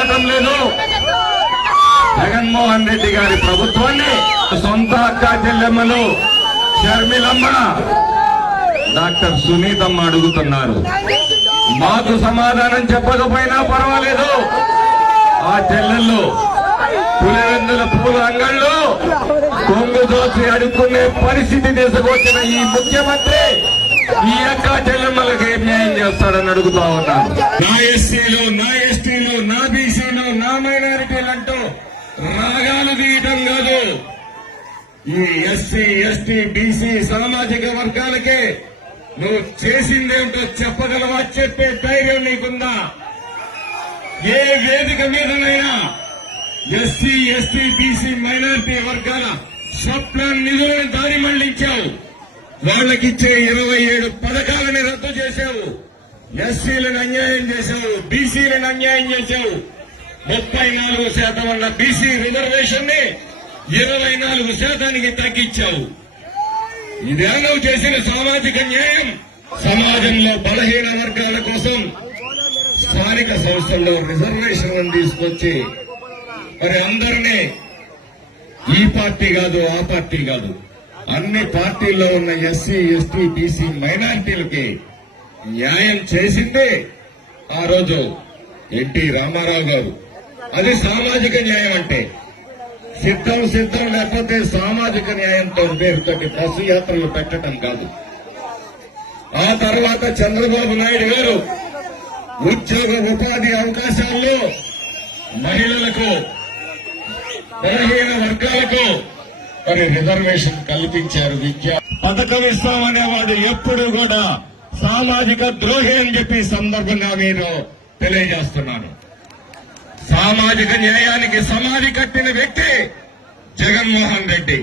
జరగటం లేదు. జగన్మోహన్ రెడ్డి గారి ప్రభుత్వాన్ని సొంత అక్క చెల్లెమ్మలు షర్మిలమ్మ, డాక్టర్ సునీతమ్మ అడుగుతున్నారు. మాకు సమాధానం చెప్పకపోయినా పర్వాలేదు, ఆ చెల్లెళ్ళు పులివెందుల పూల అంగళ్ళు కొంగు దోచి అడుక్కునే పరిస్థితి తీసుకొచ్చిన ఈ ముఖ్యమంత్రి ఈ అక్క చెల్లెమ్మలకు ఏం న్యాయం చేస్తాడని అడుగుతా ఉన్నాను. నా ఎస్సీలు, నా ఎస్టీలు, నా బీసీలు, నా మైనారిటీలు అంటూ రాగాలు తీయటం కాదు. ఈ ఎస్సీ, ఎస్టీ, బీసీ సామాజిక వర్గాలకే నువ్వు చేసిందేంటో చెప్పగలవా? చెప్పే ధైర్యం నీకుందా? ఏ వేదిక మీదనైనా ఎస్సీ, ఎస్టీ, బీసీ, మైనారిటీ వర్గాల సబ్ ప్లాన్ నిధులను దారి మళ్లించావు. వాళ్ళకిచ్చే 27 పథకాలను రద్దు చేశావు. ఎస్సీలను అన్యాయం చేశావు, బీసీలను అన్యాయం చేశావు. 34% ఉన్న బీసీ రిజర్వేషన్ ని 24% తగ్గించావు. ఇదే నువ్వు చేసిన సామాజిక న్యాయం. సమాజంలో బలహీన వర్గాల కోసం స్థానిక సంస్థల్లో రిజర్వేషన్లను తీసుకొచ్చి మరి అందరినీ ఈ పార్టీ కాదు, ఆ పార్టీ కాదు, అన్ని పార్టీల్లో ఉన్న ఎస్సీ, ఎస్టీ, బీసీ, మైనారిటీలకి న్యాయం చేసిందే ఆ రోజు ఎన్టీ రామారావు గారు. అది సామాజిక న్యాయం అంటే. సిద్ధం లేకపోతే సామాజిక న్యాయంతో పేరుతోటి బస్సు యాత్రలు పెట్టడం కాదు. ఆ తర్వాత చంద్రబాబు నాయుడు గారు ఉద్యోగ ఉపాధి అవకాశాల్లో మహిళలకు, బలహీన వర్గాలకు మరి రిజర్వేషన్ కల్పించారు. విద్య పథకం ఇస్తామనే వాళ్ళు ఎప్పుడు కూడా సామాజిక ద్రోహి అని చెప్పి సందర్భంగా నేను తెలియజేస్తున్నాను. సామాజిక న్యాయానికి సమాధి కట్టిన వ్యక్తి జగన్మోహన్ రెడ్డి.